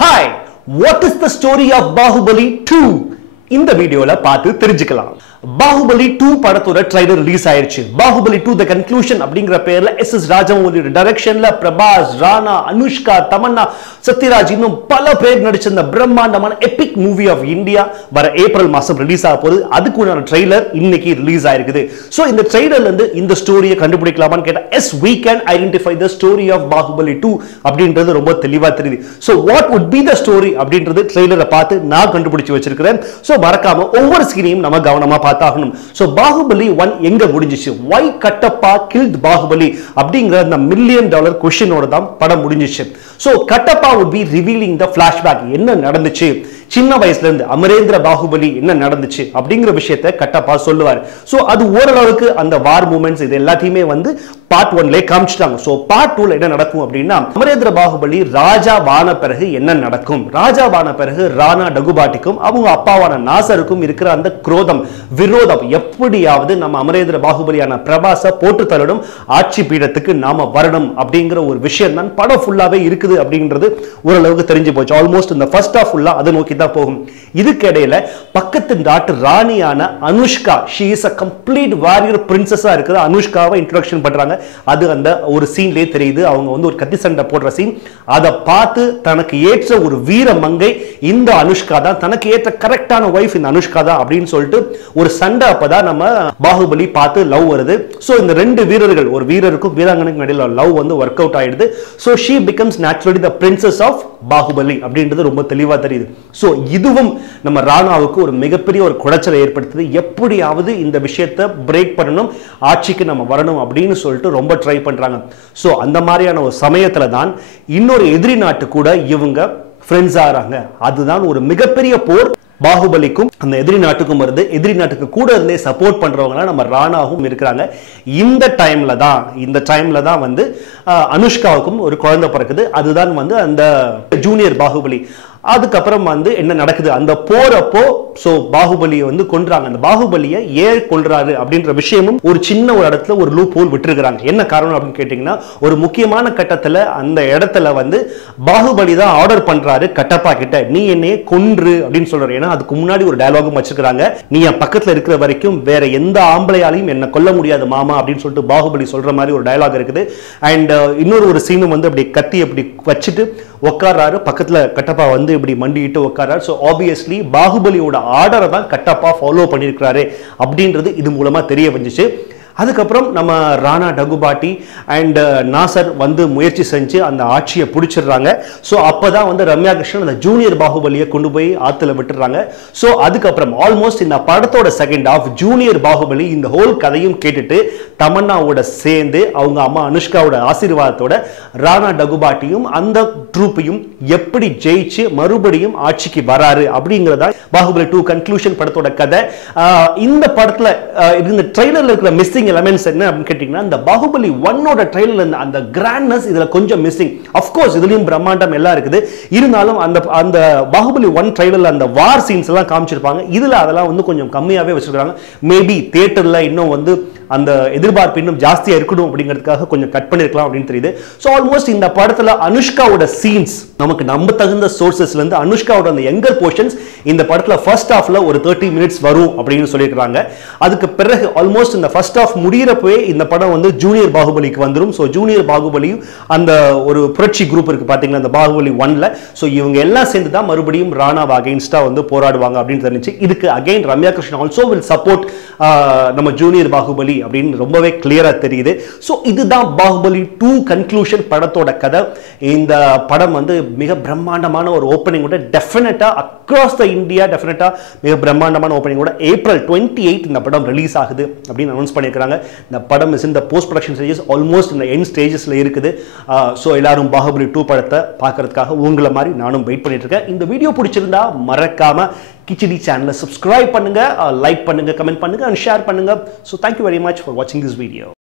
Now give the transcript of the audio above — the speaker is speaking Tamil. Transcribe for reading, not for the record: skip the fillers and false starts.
Hi, what is the story of Bahubali 2? இந்த வீடியோல பார்த்து தெரிஞ்சுக்கலாம். பாகுபலி 2 படத்தோட ட்ரைலர் ரிலீஸ் ஆயிருச்சு. பாகுபலி 2 தி கன்க்ளூஷன் அப்படிங்கற பேர்ல எஸ் ராஜமௌலி டைரக்ஷன்ல பிரபாஸ், ராணா, அனுஷ்கா, தமன்னா, சத்யராஜ் இன்னும் பல பேர் நடிச்ச இந்த பிரம்மாண்டமான எபிக் மூவி ஆஃப் இந்தியா வர ஏப்ரல் மாசம் ரிலீஸ் ஆக போகுது. அதுக்குண்டான ட்ரைலர் இன்னைக்கு ரிலீஸ் ஆயிருக்குது. சோ இந்த ட்ரைலர்ல இருந்து இந்த ஸ்டோரியை கண்டுபிடிக்கலாமான்னு கேட்டா yes we can identify the story of Baahubali 2 அப்படின்றது ரொம்ப தெளிவா தெரியுது. So what would be the story அப்படின்றது ட்ரைலரை பார்த்து நான் கண்டுபிடிச்சு வச்சிருக்கிறேன். சோ மறக்காம ஒவ்வொரு சீனையும் நம்ம கவனமா பார்த்தாகணும். சோ பாகுபலி 1 எங்க முடிஞ்சிச்சு? why கட்டப்பா killed பாகுபலி அப்படிங்கற அந்த $1 million क्वेश्चनோட தான் படம் முடிஞ்சிச்சு. So Kattappa would be revealing the flashback. என்ன நடந்துச்சு சின்ன வயசுல இருந்து அமரேந்திர பாகுபலி என்ன நடந்துச்சு அப்படிங்கற விஷயத்தை கட்டப்பா சொல்லுவார். சோ அது ஓரளவுக்கு அந்த வார் மூமெண்ட்ஸ் இது எல்லாத்தையுமே வந்து பார்ட் 1ல காமிச்சிட்டாங்க. சோ பார்ட் 2ல என்ன நடக்கும் அப்படின்னா அமரேந்திர பாகுபலி ராஜாவான பிறகு என்ன நடக்கும்? ராஜாவான பிறகு ராணா டகுபாட்டிக்கும் அவங்க அப்பாவான நாசருக்கும் இருக்கிற அந்த குரோதம் விரோதம் எப்படியாவது நம்ம அமரேந்திர பாகுபலியான பிரபாச போட்டு தள்ளணும், ஆட்சி பீடத்துக்கு நாம வரணும் அப்படிங்கிற ஒரு விஷயம் தான் படம் ஃபுல்லாவே இருக்குது அப்படிங்கிறது ஓரளவுக்கு தெரிஞ்சு போச்சு. ஆல்மோஸ்ட் இந்த ஃபர்ஸ்ட் ஹாஃப் ஃபுல்லா அதை நோக்கி தான் போகும். இதுக்கு இடையில பக்கத்து நாட்டு ராணியான Anushka, she is a complete warrior princess-ஆ இருக்கிற அனுஷ்காவை இன்ட்ரோடக்ஷன் பண்றாங்க. அது அந்த ஒரு சீன்லயே தெரியுது. அவங்க வந்து ஒரு கத்தி சண்டை போடுற சீன். அதை பார்த்து தனக்கு ஏற்ற ஒரு வீர மங்கை இந்த அனுஷ்கா தான், தனக்கு ஏற்ற கரெக்டான வைஃப் இந்த அனுஷ்கா தான் அப்படின்னு சொல்லிட்டு ஒரு சண்டை அப்பதான் நம்ம பாகுபலி பார்த்து லவ் வருது. சோ இந்த ரெண்டு வீரர்கள், ஒரு வீரருக்கும் வீராங்கனைக்கும் இடையில லவ் வந்து ஒர்க் அவுட் ஆயிடுது. So she becomes naturally the princess of Baahubali அப்படின்றது ரொம்ப தெளிவா தெரியுது. சோ இதுவும் நம்ம ராணாவுக்கு ஒரு மிகப்பெரிய ஒரு குடைச்சலை ஏற்படுத்துது. எப்படியாவது இந்த விஷயத்தை பிரேக் பண்ணணும், ஆட்சிக்கு நம்ம வரணும் அப்படின்னு சொல்லிட்டு ரொம்ப ட்ரை பண்றாங்க. சோ அந்த மாதிரியான ஒரு சமயத்துல தான் இன்னொரு எதிரி நாட்டு கூட இவங்க ஃப்ரெண்ட்ஸ் ஆறாங்க. அதுதான் ஒரு மிகப்பெரிய போர் பாகுபலிக்கும் அந்த எதிரி நாட்டுக்கும் வருது. எதிரி நாட்டுக்கு கூட இருந்தே சப்போர்ட் பண்றவங்க நம்ம ராணாவும் இருக்கிறாங்க. இந்த டைம்ல தான் வந்து அனுஷ்காவுக்கும் ஒரு குழந்தை பிறக்குது. அதுதான் வந்து அந்த ஜூனியர் பாகுபலி. அதுக்கப்புறம் வந்து என்ன நடக்குது அந்த போறப்போ சோ பாகுபலியை வந்து கொன்றாங்க. அந்த பாகுபலியை ஏன் கொல்றாரு அப்படின்ற விஷயமும் ஒரு சின்ன ஒரு இடத்துல ஒரு லூப் ஹோல் விட்டுருக்காங்க. என்ன காரணம் அப்படின்னு கேட்டீங்கன்னா ஒரு முக்கியமான கட்டத்துல அந்த இடத்துல வந்து பாகுபலி தான் ஆர்டர் பண்றாரு கட்டப்பா கிட்ட, நீ என்னையே கொன்று அப்படின்னு சொல்றாரு. ஏன்னா அதுக்கு முன்னாடி ஒரு டயலாகும் வச்சிருக்காங்க, நீ என் பக்கத்துல இருக்கிற வரைக்கும் வேற எந்த ஆம்பளையாலையும் என்ன கொல்ல முடியாது மாமா அப்படின்னு சொல்லிட்டு பாகுபலி சொல்ற மாதிரி ஒரு டயலாக் இருக்குது. அண்ட் இன்னொரு சீனும் வந்து அப்படி கத்தி அப்படி வச்சுட்டு உட்கார்றாரு, பக்கத்துல கட்டப்பா வந்து இப்படி மண்டிட்டு உட்கார்றாரு. சோ ஆப்வியஸ்லி பாகுபலியோட ஆர்டரை தான் கட்டப்பா ஃபாலோ பண்ணிருக்காரு அப்படின்றது இது மூலமா தெரிய வந்துச்சு. அதுக்கப்புறம் நம்ம ராணா டகுபாட்டி அண்ட் நாசர் வந்து முயற்சி செஞ்சு அந்த ஆட்சியை பிடிச்சிடுறாங்க. ஸோ அப்போதான் வந்து ரம்யா கிருஷ்ணன் அந்த ஜூனியர் பாகுபலியை கொண்டு போய் ஆற்றுல விட்டுறாங்க. ஸோ அதுக்கப்புறம் ஆல்மோஸ்ட் இந்த படத்தோட செகண்ட் ஹாஃப் ஜூனியர் பாகுபலி இந்த ஹோல் கதையும் கேட்டுட்டு தமன்னாவோட சேர்ந்து அவங்க அம்மா அனுஷ்காவோட ஆசீர்வாதத்தோட ராணா டகுபாட்டியும் அந்த ட்ரூப்பையும் எப்படி ஜெயிச்சு மறுபடியும் ஆட்சிக்கு வராரு அப்படிங்கிறதா பாகுபலி 2 கன்க்ளூஷன் படத்தோட கதை. இந்த படத்துல இந்த ட்ரெய்லர்ல இருக்கிற மிஸ்ஸிங் எலிமெண்ட்ஸ் என்ன அப்படின்னு கேட்டீங்கன்னா இந்த பாகுபலி 1ஓட ட்ரெய்லர்ல இருந்த அந்த கிராண்ட்னஸ் இதுல கொஞ்சம் மிஸ்ஸிங். ஆஃப் கோர்ஸ் இதுலயும் பிரம்மாண்டம் எல்லாம் இருக்குது. இருந்தாலும் அந்த பாகுபலி 1 ட்ரெய்லர்ல அந்த வார் சீன்ஸ் எல்லாம் காமிச்சிருப்பாங்க. இதுல அதெல்லாம் வந்து கொஞ்சம் கம்மியாவே வச்சிருக்காங்க. மேபி தியேட்டர்ல இன்னும் வந்து அந்த எதிர்பார்ப்பு இன்னும் ஜாஸ்தியா இருக்கணும் அப்படிங்கிறதுக்காக கொஞ்சம் கட் பண்ணிருக்கலாம் அப்படின்னு தெரியுது. சோ ஆல்மோஸ்ட் இந்த படத்துல அனுஷ்காவோட சீன்ஸ் நமக்கு நம்ப தகுந்த சோர்சஸ்ல இருந்து அனுஷ்காவோட அந்த யங்கர் போர்ஷன்ஸ் இந்த படத்துல ஃபர்ஸ்ட் ஹாஃப்ல ஒரு 30 மினிட்ஸ் வரும் அப்படின்னு சொல்லியிருக்காங்க. அதுக்கு பிறகு ஆல்மோஸ்ட் இந்த ஃபர்ஸ்ட் ஹாஃப் முடியறப்பவே இந்த படம் வந்து ஜூனியர் பாகுபலிக்கு வந்துரும். சோ ஜூனியர் பாகுபலியும் அந்த ஒரு புரட்சி குரூப் இருக்கு பாத்தீங்களா அந்த பாகுபலி 1ல. சோ இவங்க எல்லாம் சேர்ந்து தான் மறுபடியும் ராணாவை அகைன்ஸ்டா வந்து போராடுவாங்க அப்படின்னு தெரிஞ்சு. இதுக்கு again Ramya Krishnan also will support நம்ம ஜூனியர் பாகுபலி அப்படின்னு ரொம்பவே கிளியரா தெரியுது. சோ இதுதான் பாகுபலி 2 கன்க்ளூஷன் படத்தோட கதை. இந்த படம் வந்து மிக பிரம்மாண்டமான ஒரு ஓபனிங்கோட டெஃபினட்டா அக்ராஸ் த இந்தியா டெஃபினட்டா மிக பிரம்மாண்டமான ஓபனிங்கோட ஏப்ரல் 28 இந்த படம் ரிலீஸ் ஆகுது அப்படின்னு அனௌன்ஸ் பண்ணிருக்காங்க. இந்த படம் இஸ் இந்த போஸ்ட் ப்ரொடக்ஷன் ஸ்டேஜஸ் ஆல்மோஸ்ட் இந்த எண்ட் ஸ்டேஜஸ்ல இருக்குது. சோ எல்லாரும் பாகுபலி 2 படத்தை பார்க்கிறதுக்காக உங்களை மாதிரி நானும் வெயிட் பண்ணிட்டு இருக்கேன். இந்த வீடியோ பிடிச்சிருந்தா மறக்காம கிச்சடி சேனலை சப்ஸ்கிரைப் பண்ணுங்க, லைக் பண்ணுங்க, கமெண்ட் பண்ணுங்க and share பண்ணுங்க. So thank you very much for watching this video.